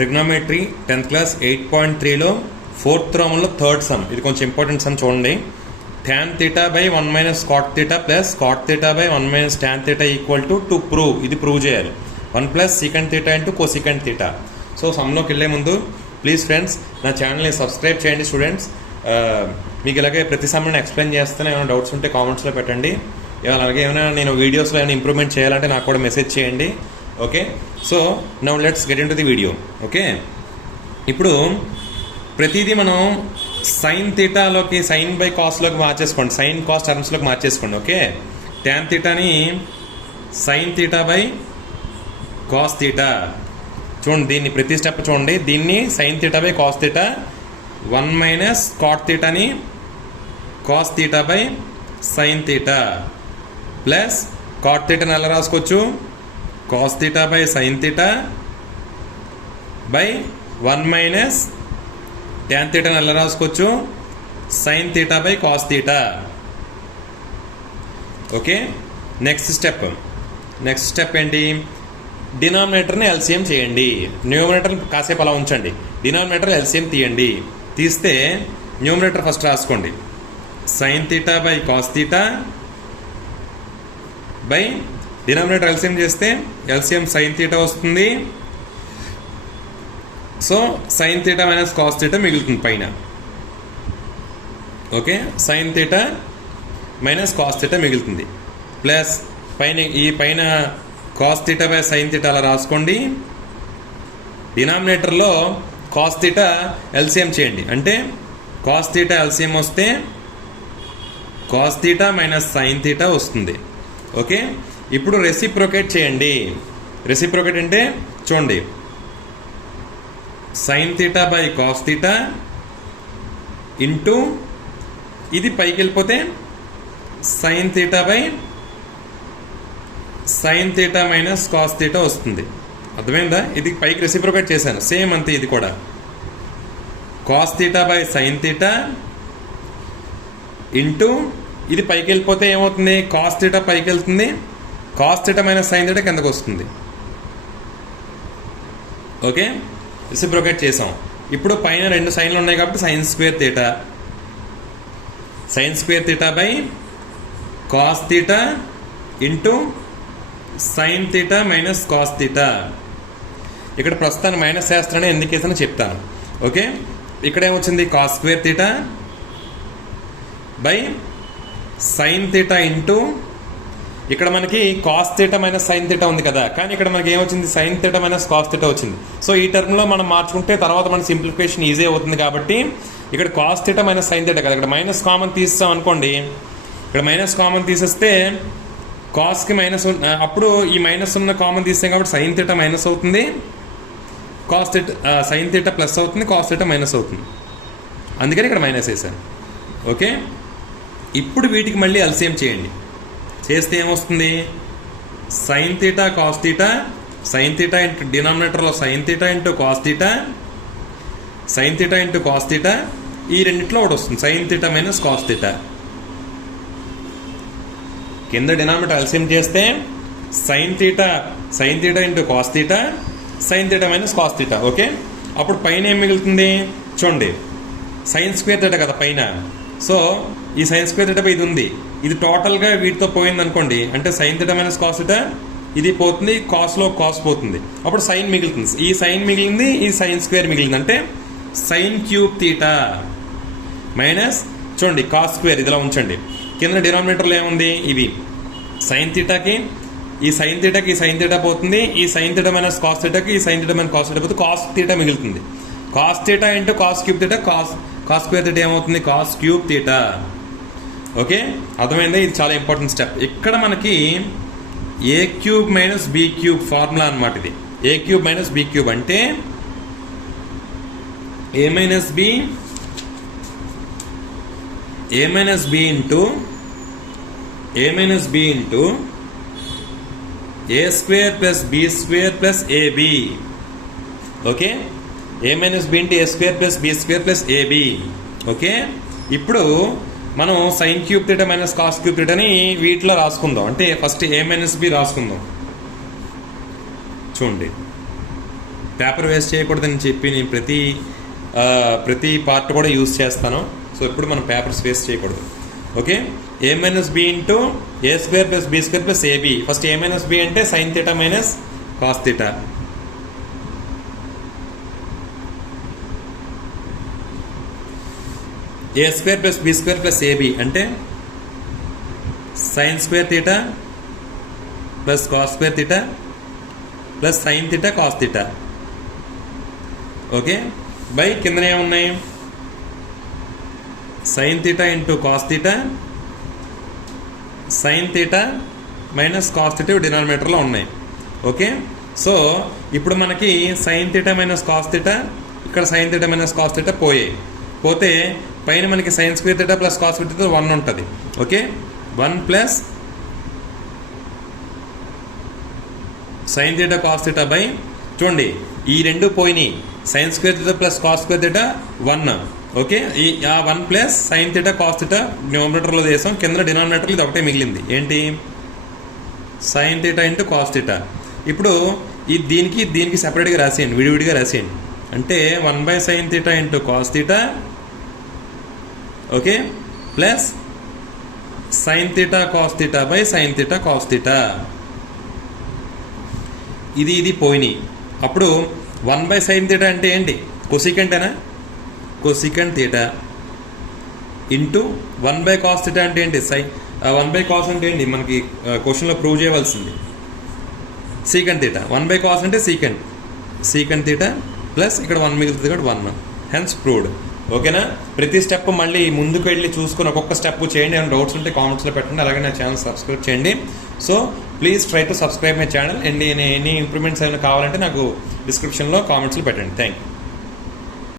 Trigonometry 10th class 8.3లో 4th రోమన్లో third sum. ఇది కొంచెం ఇంపార్టెంట్ సమ్ చూడండి. tan theta by 1 minus cot theta plus cot theta by 1 minus tan theta equal to prove. ఇది prove చేయాలి. 1 plus secant theta into cosecant theta. So సమ్లోకి వెళ్ళే ముందు ప్లీజ్ ఫ్రెండ్స్ నా ఛానల్ని సబ్స్క్రైబ్ చేయండి స్టూడెంట్స్. మీకు ఇలాగే ప్రతి సమ్ని ఎక్స్ప్లెయిన్ చేస్తాను. ఏమైనా డౌట్స్ ఉంటే కామెంట్స్లో పెట్టండి. అలాగే ఏమైనా నేను వీడియోస్లో ఏమైనా ఇంప్రూవ్మెంట్ చేయాలంటే నాకు కూడా మెసేజ్ చేయండి. Okay, so now let's get into the video. Okay, ఇప్పుడు ప్రతిదీ మనం సైన్ థీటాలోకి సైన్ బై కాస్లోకి మార్చేసుకోండి, సైన్ కాస్ టర్మ్స్లోకి మార్చేసుకోండి. ఓకే, ట్యాన్ థీటాని sine theta by cos theta చూడండి. దీన్ని ప్రతి స్టెప్ చూడండి. దీన్ని sine theta by cos theta, 1 minus cot థీటాని cos theta by sine theta plus cot థీటాని ఎలా రాసుకోవచ్చు, cos theta by sine theta by 1 minus tan థీటాని ఎలా రాసుకోవచ్చు, sign theta by cos theta. Okay, next step ఏంటి, డినామినేటర్ని LCM చేయండి. న్యూమరేటర్ని కాసేపు అలా ఉంచండి. డినామినేటర్ ఎల్సిఎం తీయండి. తీస్తే న్యూమరేటర్ ఫస్ట్ రాసుకోండి, sign theta by cos theta by denominator LCM చేస్తే ఎల్సిఎం సైన్ థీటా వస్తుంది. So sign theta minus cos theta మిగులుతుంది పైన. Okay, sign theta minus cos theta మిగులుతుంది. ప్లస్ పైన cos theta by sine theta అలా రాసుకోండి. డినామినేటర్లో cos theta LCM చేయండి. అంటే కాస్ థీటా ఎల్సిఎం వస్తే cos theta minus sine theta వస్తుంది. ఓకే, ఇప్పుడు రెసిప్రొకేట్ చేయండి. రెసిప్రొకేట్ అంటే చూడండి, sign theta by cos theta into ఇది పైకి వెళ్ళిపోతే sign theta by sine theta minus cos theta వస్తుంది. అర్థమైందా? ఇది పైకి రెసిప్రొకేట్ చేశాను. సేమ్ అంతే ఇది కూడా. Cos theta by sine theta into ఇది పైకి వెళ్ళిపోతే ఏమవుతుంది, కాస్ థీటా పైకి వెళ్తుంది, cos theta minus sine theta కిందకు వస్తుంది. ఓకే, రెసిప్రొకేట్ చేసాం. ఇప్పుడు పైన 2 సైన్లు ఉన్నాయి కాబట్టి sign square theta by cos theta into sine theta minus cos theta. ఇక్కడ ప్రస్తుతాన్ని మైనస్ చేస్తానని ఎందుకు వేసానో చెప్తాను. ఓకే, ఇక్కడ ఏమొచ్చింది, cos square theta by sine theta into ఇక్కడ మనకి cos theta minus sine theta ఉంది కదా, కానీ ఇక్కడ మనకి ఏమొచ్చింది, sign theta minus cos theta వచ్చింది. సో ఈ టర్మ్లో మనం మార్చుకుంటే తర్వాత మన సింప్లిఫికేషన్ ఈజీ అవుతుంది. కాబట్టి ఇక్కడ cos theta minus sine theta కదా, ఇక్కడ మైనస్ కామన్ తీస్తాం అనుకోండి. ఇక్కడ మైనస్ కామన్ తీసేస్తే కాస్కి మైనస్, అప్పుడు ఈ మైనస్ ఉన్న కామన్ తీస్తాం కాబట్టి సైన్ థీటా మైనస్ అవుతుంది, cos theta sine theta plus అవుతుంది, కాస్ థీటా మైనస్ అవుతుంది. అందుకని ఇక్కడ మైనస్ వేసాను. ఓకే, ఇప్పుడు వీటికి మళ్ళీ ఎల్సిఎం చేయండి. చేస్తే ఏమొస్తుంది, sine theta cos theta, sine theta into డినామినేటర్లో sine theta into cos theta, sine theta into cos theta, ఈ రెండిట్లో ఒకటి వస్తుంది, sine theta minus cos theta. కింద డినామినేటర్ ఎల్సిఎం చేస్తే sine theta into cos theta, sine theta minus cos theta. Okay, అప్పుడు పైన ఏం మిగులుతుంది చూడండి, సైన్ స్క్వేర్ థీటా కదా పైన. సో ఈ సైన్ స్క్వేర్ థీటా ఇది ఉంది, ఇది టోటల్గా వీటితో పోయింది అనుకోండి, అంటే sine theta minus cos theta ఇది పోతుంది, కాస్లో కాస్ పోతుంది, అప్పుడు సైన్ మిగులుతుంది. ఈ సైన్ మిగిలింది, ఈ సైన్ స్క్వేర్ మిగిలింది, అంటే సైన్ క్యూబ్ థీటా మైనస్ చూడండి కాస్ స్క్వేర్ ఇదిలా ఉంచండి. కింద డినామినేటర్లో ఏముంది, ఇవి సైన్ థీటాకి ఈ సైన్ థీటా పోతుంది, ఈ సైన్ థీటా మైనస్ కాస్ థీటాకి ఈ sine theta minus cos theta పోతే కాస్ థీటా మిగులుతుంది. Cos theta into cos cube theta, cos square theta ఏమవుతుంది, కాస్ క్యూబ్ థీటా. ఓకే, అర్థమైందా? ఇది చాలా ఇంపార్టెంట్ స్టెప్. ఇక్కడ మనకి A cube minus B cube formula అనమాట. ఇది A cube minus B cube అంటే A minus B into A square plus B square plus AB. Okay, A minus B into A square plus B square plus AB. Okay, ఇప్పుడు మనం sine cube theta minus cos cube థీటాని వీటిలో రాసుకుందాం. అంటే first A minus B రాసుకుందాం. చూడండి, paper waste చేయకూడదని చెప్పి నేను ప్రతి పార్ట్ కూడా యూజ్ చేస్తాను. సో ఇప్పుడు మనం పేపర్స్ వేస్ట్ చేయకూడదు. Okay, a minus B into A square plus B square plus AB. First A minus B అంటే sine theta minus cos theta. A square plus B square plus AB అంటే sine square theta plus cos square theta plus sine theta cos theta. Okay, by కిందనే ఉన్నాయి sine theta into cos theta, sine theta minus cos theta డినామినేటర్లో ఉన్నాయి. Okay, so ఇప్పుడు మనకి sign theta minus cos theta, ఇక్కడ sign theta minus cos theta పోతే పైన మనకి sign square theta plus cos square theta 1 ఉంటుంది. Okay, 1 plus sine theta cos theta by, చూడండి ఈ రెండు పోయినాయి, sign square theta plus cos square theta 1. Okay, ఆ 1 plus sine theta cos theta న్యూమరేటర్లో చేసాం, కింద డినామినేటర్లో ఇది ఒకటే మిగిలింది. ఏంటి? Sign theta into cos theta. ఇప్పుడు దీనికి సెపరేట్గా రాసేయండి, విడివిడిగా రాసేయండి. అంటే 1/sin theta into cos theta, okay, plus sine theta cos theta by sine theta cos theta. ఇది పోయినాయి. అప్పుడు 1/sin థీటా అంటే ఏంటి? కొసికెంటేనా? Cosecant theta into 1/cos theta అంటే ఏంటి? 1/cos అంటే ఏంటి? మనకి క్వశ్చన్లో ప్రూవ్ చేయవలసింది సీకెంట్ థీటా. 1/cos అంటే సీకెంట్ థీటా ప్లస్ ఇక్కడ 1 మిగులుతుంది కూడా 1. Hence proved. ఓకేనా? ప్రతి స్టెప్ మళ్ళీ ముందుకు వెళ్ళి చూసుకొని ఒక్కొక్క స్టెప్ చేయండి. ఏమైనా డౌట్స్ ఉంటే కామెంట్స్లో పెట్టండి. అలాగే నా ఛానల్ సబ్స్క్రైబ్ చేయండి. So please try to subscribe my channel. And any improvements ఏమైనా కావాలంటే నాకు డిస్క్రిప్షన్లో కామెంట్స్లో పెట్టండి. Thank you.